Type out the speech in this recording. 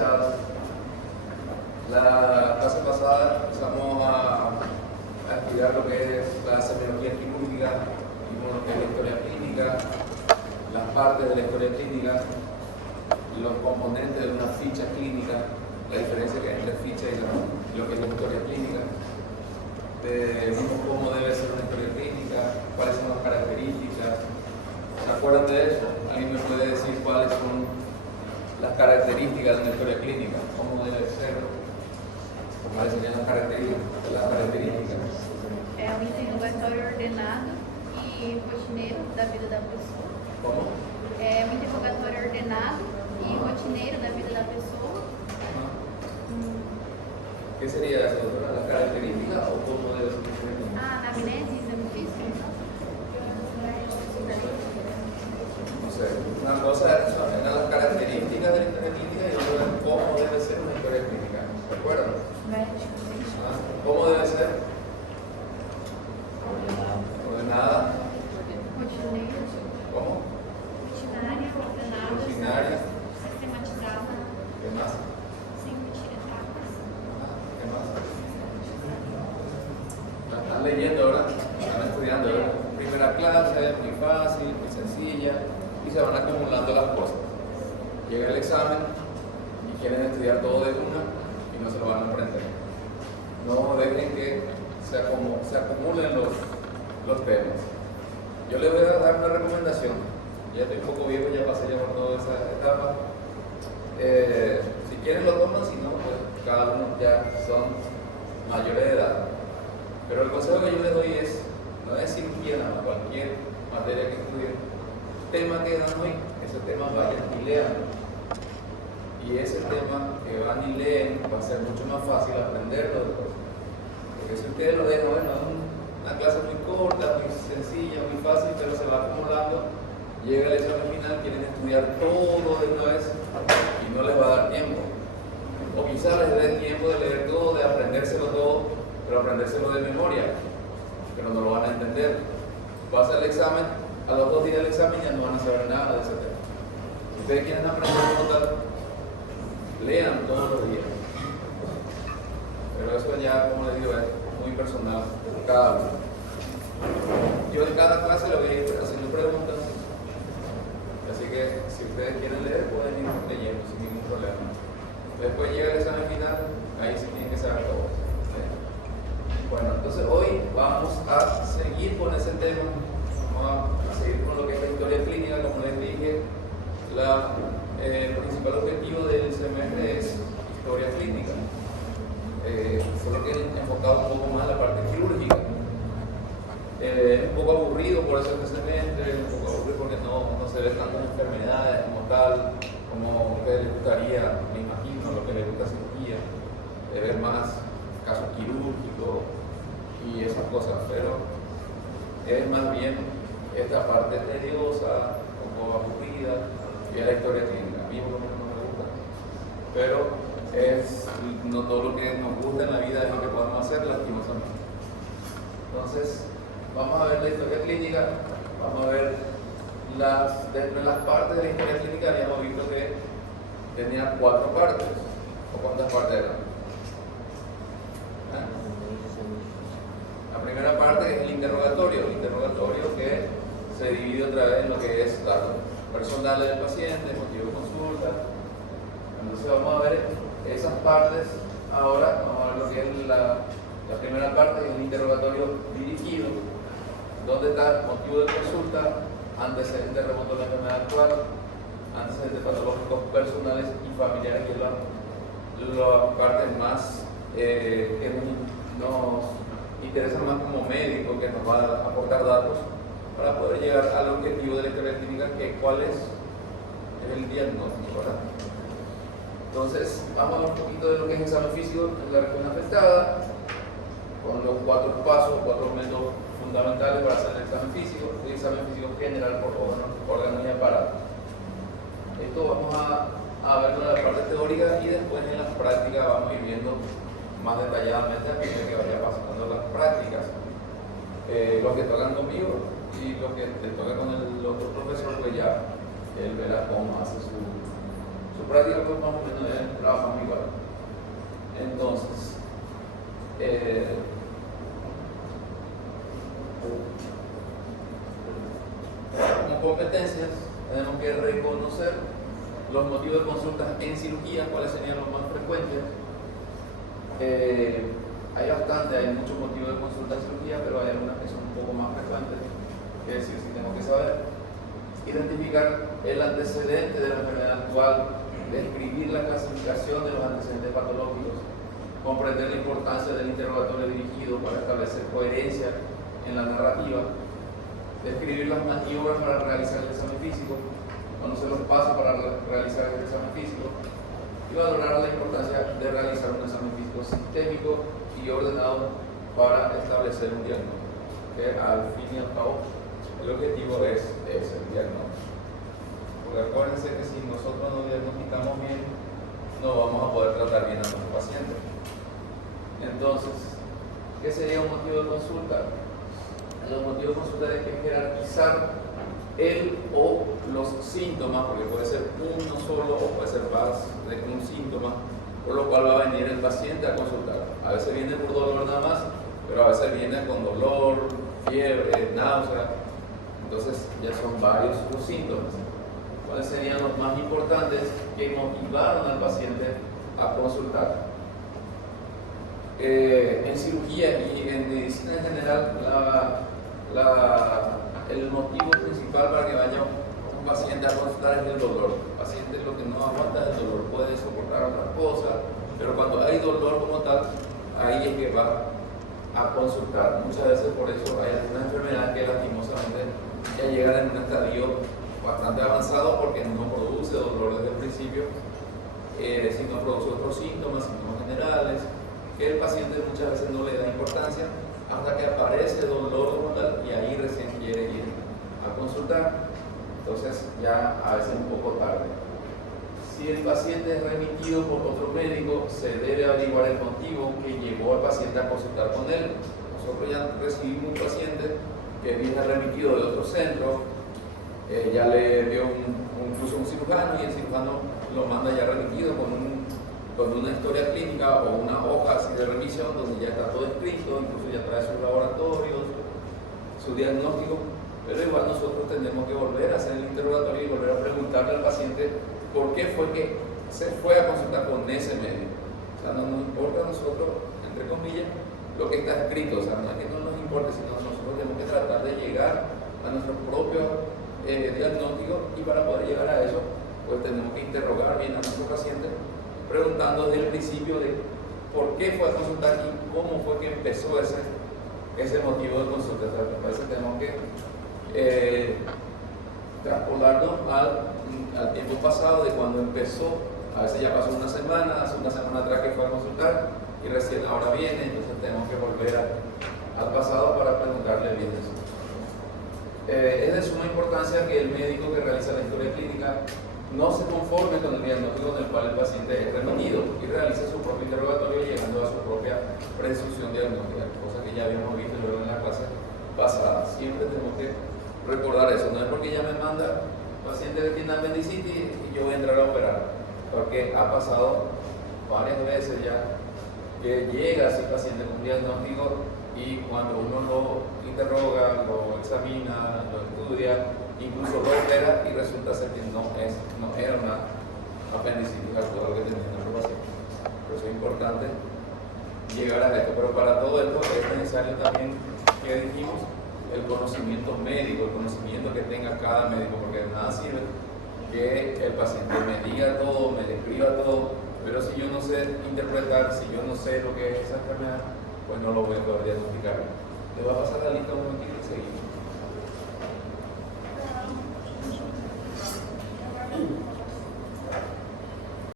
fechada. La clase pasada empezamos a estudiar lo que es la semiología quirúrgica, vimos lo que es la historia clínica, las partes de la historia clínica, los componentes de una ficha clínica, la diferencia que hay entre ficha y lo que es la historia clínica. Vimos cómo debe ser una historia clínica, cuáles son las características. ¿Se acuerdan de eso? ¿Alguien me puede decir cuáles son las características de una historia clínica? ¿Cómo debe ser? ¿Cuáles serían las características? É um interrogatório ordenado e rotineiro da vida da pessoa. ¿Cómo? É um interrogatório ordenado e rotineiro da vida da pessoa. ¿Qué sería eso? ¿Las características o cómo debe ser? Ah, anamnese, exame físico, então? No sé, una cosa eran las características de la historia clínica y otra es cómo debe ser una historia clínica. ¿Se acuerdan? ¿Cómo debe ser? Ordenada. Rotineiro, ¿Cómo? rutinária, ordenada, Rutinaria. sistematizada, ¿Qué más? sem omitir etapas. ¿Qué más? La están leyendo, ¿verdad? Están estudiando, ¿verdad? Primera clase, muy fácil, muy sencilla, y se van acumulando las cosas. Llega el examen y quieren estudiar todo de una y no se lo van a aprender. No dejen que se acumulen los temas. Yo les voy a dar una recomendación. Ya estoy un poco viejo, ya pasé ya por toda esa etapa. Si quieren lo toman, si no, pues cada uno ya son mayores de edad. Pero el consejo que yo les doy es, no es cirugía nada más, cualquier materia que estudien, tema que dan hoy, ese tema vayan y lean. Y ese tema que van y leen va a ser mucho más fácil aprenderlo después. Porque si ustedes lo dejan, bueno, es una clase muy corta, muy sencilla, muy fácil, pero se va acumulando, llega el examen final, quieren estudiar todo de una vez y no les va a dar tiempo. O quizás les dé tiempo de leer todo, de aprendérselo todo, pero aprendérselo de memoria, pero no lo van a entender. Pasa el examen, a los 2 días del examen ya no van a saber nada de ese tema. Si ustedes quieren aprender como tal, lean todos los días. Pero eso ya, como les digo, es muy personal, cada uno. Yo en cada clase le voy a ir haciendo preguntas, así que si ustedes quieren leer, pueden ir leyendo sin ningún problema. Después llega el examen final, ahí sí tienen que saber todo. Bueno, entonces hoy vamos a seguir con ese tema, vamos a seguir con lo que es la historia clínica. Como les dije, el principal objetivo del semestre es historia clínica, solo que enfocado un poco más en la parte quirúrgica. Es un poco aburrido por eso este semestre, un poco aburrido porque no se ven tantas enfermedades como tal, como lo que les gustaría, me imagino, lo que les gusta cirugía, de ver más casos quirúrgicos y esas cosas, pero es más bien esta parte tediosa, un poco aburrida, y es la historia clínica. A mí por lo menos no me gusta, pero no todo lo que nos gusta en la vida es lo que podemos hacer, lastimosamente. Entonces, vamos a ver la historia clínica, vamos a ver dentro de las partes de la historia clínica habíamos visto que tenía 4 partes. ¿O cuántas partes eran? La primera parte es el interrogatorio que se divide otra vez en lo que es datos personales del paciente, motivo de consulta. Entonces vamos a ver esas partes ahora. Vamos a ver lo que es la primera parte, es el interrogatorio dirigido, donde está motivo de consulta, antecedentes remotos de la enfermedad actual, antecedentes patológicos personales y familiares, que es la parte más que nos interesa más como médico, que nos va a aportar datos para poder llegar al objetivo de la historia clínica, que cuál es el diagnóstico, ¿verdad? Entonces, vamos a hablar un poquito de lo que es examen físico en la región afectada, con los 4 pasos, 4 métodos fundamentales para hacer el examen físico. El examen físico general por órganos y aparatos. Esto vamos a verlo en la parte teórica y después en las prácticas vamos a ir viendo más detalladamente a medida que vaya pasando las prácticas. Lo que tocan conmigo y lo que te toca con el otro profesor, pues ya él verá cómo hace su práctica, pues más o menos es la competencias, tenemos que reconocer los motivos de consulta en cirugía, cuáles serían los más frecuentes. Hay muchos motivos de consulta en cirugía, pero hay algunas que son un poco más frecuentes, que decir, si tenemos que saber. Identificar el antecedente de la enfermedad actual, describir la clasificación de los antecedentes patológicos, comprender la importancia del interrogatorio dirigido para establecer coherencia en la narrativa, describir las maniobras para realizar el examen físico, conocer los pasos para realizar el examen físico y valorar la importancia de realizar un examen físico sistémico y ordenado para establecer un diagnóstico, que al fin y al cabo el objetivo es el diagnóstico. Porque acuérdense que si nosotros no diagnosticamos bien, no vamos a poder tratar bien a nuestro paciente. Entonces, ¿qué sería un motivo de consulta? Los motivos de consulta hay que jerarquizar el o los síntomas, porque puede ser uno solo o puede ser más de un síntoma, por lo cual va a venir el paciente a consultar. A veces viene por dolor nada más, pero a veces viene con dolor, fiebre, náusea. Entonces ya son varios los síntomas. ¿Cuáles serían los más importantes que motivaron al paciente a consultar? En cirugía y en medicina en general, el motivo principal para que vaya un paciente a consultar es el dolor. El paciente lo que no aguanta es el dolor, puede soportar otras cosas, pero cuando hay dolor como tal, ahí es que va a consultar. Muchas veces por eso hay alguna enfermedad que lastimosamente ya llegan en un estadio bastante avanzado porque no produce dolor desde el principio, sino produce otros síntomas generales, que el paciente muchas veces no le da importancia hasta que aparece dolor como tal y ahí recién quiere ir a consultar. Entonces ya a veces un poco tarde. Si el paciente es remitido por otro médico, se debe averiguar el motivo que llevó al paciente a consultar con él. Nosotros ya recibimos un paciente que viene remitido de otro centro, ya le dio incluso un cirujano y el cirujano lo manda ya remitido con una historia clínica o una hoja así de revisión donde ya está todo escrito, incluso ya trae sus laboratorios, su diagnóstico, pero igual nosotros tenemos que volver a hacer el interrogatorio y volver a preguntarle al paciente por qué fue que se fue a consultar con ese médico. O sea, no nos importa a nosotros, entre comillas, lo que está escrito, o sea, no es que no nos importe, sino nosotros tenemos que tratar de llegar a nuestro propio diagnóstico y para poder llegar a eso, pues tenemos que interrogar bien a nuestro paciente preguntando desde el principio de por qué fue a consultar y cómo fue que empezó ese motivo de consulta. O sea, me parece que tenemos que traspolarnos al tiempo pasado de cuando empezó. A veces ya pasó una semana, hace una semana atrás que fue a consultar y recién ahora viene, entonces tenemos que volver al pasado para preguntarle bien eso. Es de suma importancia que el médico que realiza la historia clínica no se conforme con el diagnóstico en el cual el paciente es remitido y realice su propio interrogatorio llegando a su propia presunción diagnóstica, cosa que ya habíamos visto luego en la clase pasada. Siempre tenemos que recordar eso, no es porque ya me manda paciente que tiene apendicitis y yo voy a entrar a operar, porque ha pasado varias veces ya que llega así paciente con un diagnóstico y cuando uno lo interroga, lo examina, lo estudia, incluso lo opera y resulta ser que no era una apendicitis actual que tenía nuestro paciente. Por eso es importante llegar a esto, pero para todo esto es necesario también, que dijimos, el conocimiento médico, el conocimiento que tenga cada médico, porque de nada sirve que el paciente me diga todo, me describa todo, pero si yo no sé interpretar, si yo no sé lo que es esa enfermedad, pues no lo voy a poder diagnosticar. Le va a pasar la lista un momentito y seguimos.